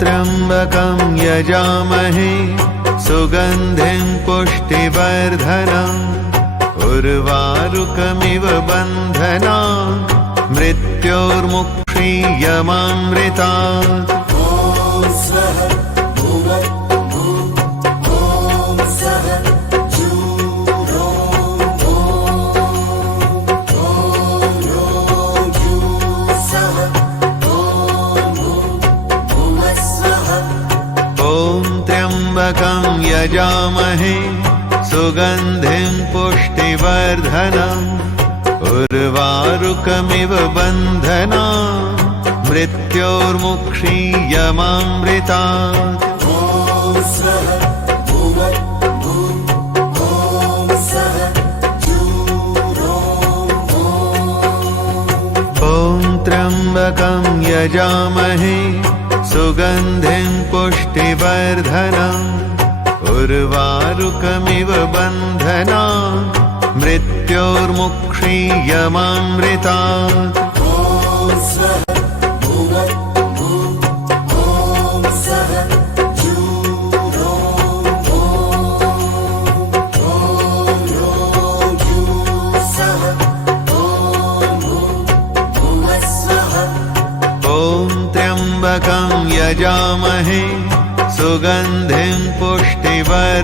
त्र्यम्बकं यजामहे सुगन्धिं पुष्टिवर्धनम् उर्वारुकमिव बन्धनान् मृत्योर्मुक्षीयमामृतात्। त्र्यम्बकं यजामहे सुगन्धिं पुष्टिवर्धनम् उर्वारुकमिव बन्धनान् मृत्योर्मुक्षीयमामृतात्। ॐ त्र्यम्बकं यजामहे सुगन्धिं पुष्टिवर्धनम् उर्वारुकमिव बन्धनान् मृत्योर्मुक्षीयमामृतात्। त्र्यम्बकं यजामहे सुगन्धिं पुष्टिवर्धनम्